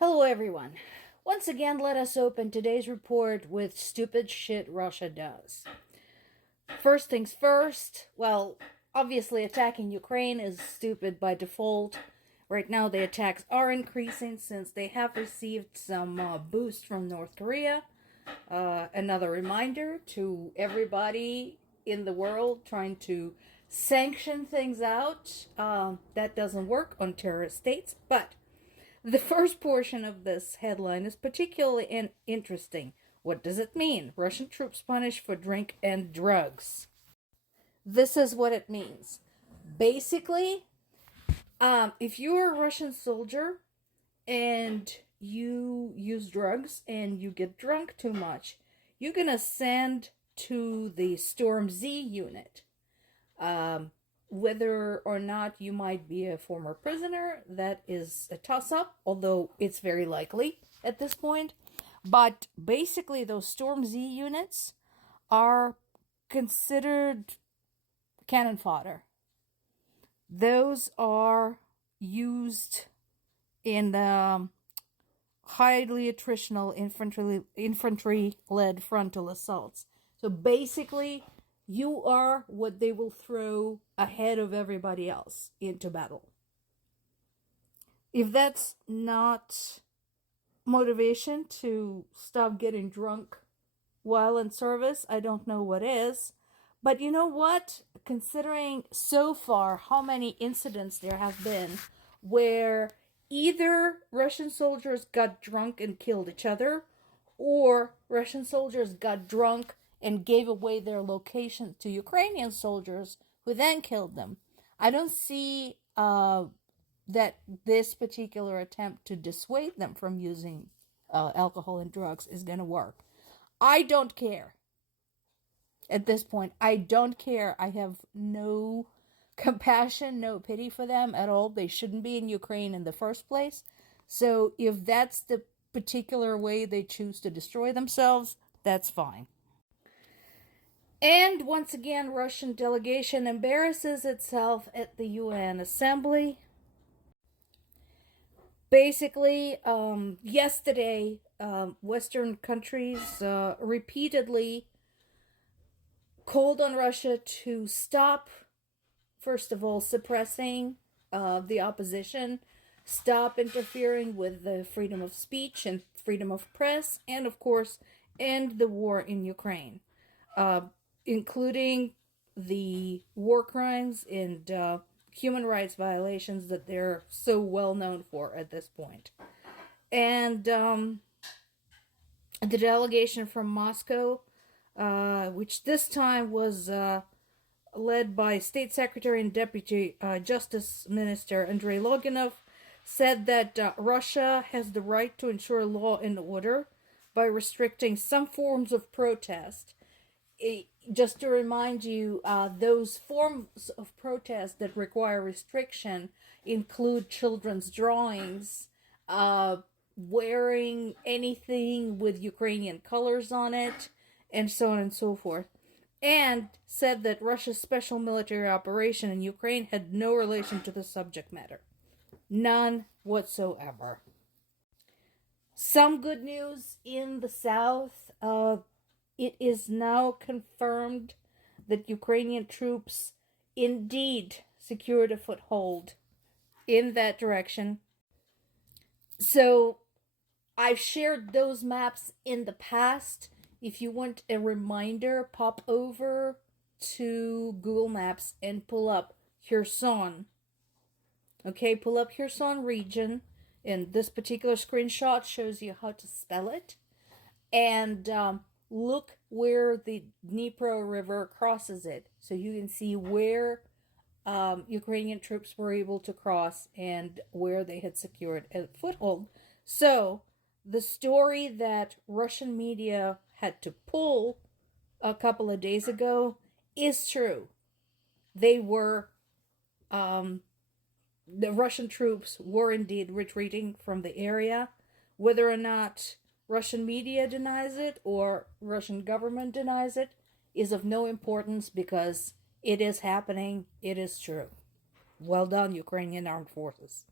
Hello, everyone. Once again, let us open today's report with stupid shit Russia does. First things first, well, obviously attacking Ukraine is stupid by default. Right now, the attacks are increasing since they have received some boost from North Korea. Another reminder to everybody in the world trying to sanction things out. That doesn't work on terrorist states, but the first portion of this headline is particularly interesting. What does it mean? Russian troops punished for drink and drugs. This is what it means. Basically, if you're a Russian soldier and you use drugs and you get drunk too much, you're gonna send to the Storm Z unit. Whether or not you might be a former prisoner, that is a toss-up, although it's very likely at this point. But basically, those Storm Z units are considered cannon fodder. Those are used in highly attritional infantry-led frontal assaults. So basically, you are what they will throw ahead of everybody else into battle. If that's not motivation to stop getting drunk while in service, I don't know what is. But you know what? Considering so far how many incidents there have been where either Russian soldiers got drunk and killed each other, or Russian soldiers got drunk and gave away their locations to Ukrainian soldiers who then killed them. I don't see that this particular attempt to dissuade them from using alcohol and drugs is going to work. I don't care. At this point, I don't care. I have no compassion, no pity for them at all. They shouldn't be in Ukraine in the first place. So if that's the particular way they choose to destroy themselves, that's fine. And once again, Russian delegation embarrasses itself at the UN Assembly. Basically, yesterday, Western countries repeatedly called on Russia to stop, first of all, suppressing the opposition, stop interfering with the freedom of speech and freedom of press, and of course, end the war in Ukraine. Including the war crimes and human rights violations that they're so well known for at this point. And the delegation from Moscow, which this time was led by State Secretary and Deputy Justice Minister Andrei Loginov, said that Russia has the right to ensure law and order by restricting some forms of protest. Just to remind you, those forms of protest that require restriction include children's drawings, wearing anything with Ukrainian colors on it, and so on and so forth. And said that Russia's special military operation in Ukraine had no relation to the subject matter. None whatsoever. Some good news in the south. It is now confirmed that Ukrainian troops indeed secured a foothold in that direction. So I've shared those maps in the past. If you want a reminder, pop over to Google Maps and pull up Kherson. Okay, pull up Kherson region, and this particular screenshot shows you how to spell it. And look where the Dnipro River crosses it, so you can see where Ukrainian troops were able to cross and where they had secured a foothold. So the story that Russian media had to pull a couple of days ago is true. They were, the Russian troops were indeed retreating from the area. Whether or not Russian media denies it or Russian government denies it is of no importance, because it is happening. It is true. Well done, Ukrainian armed forces.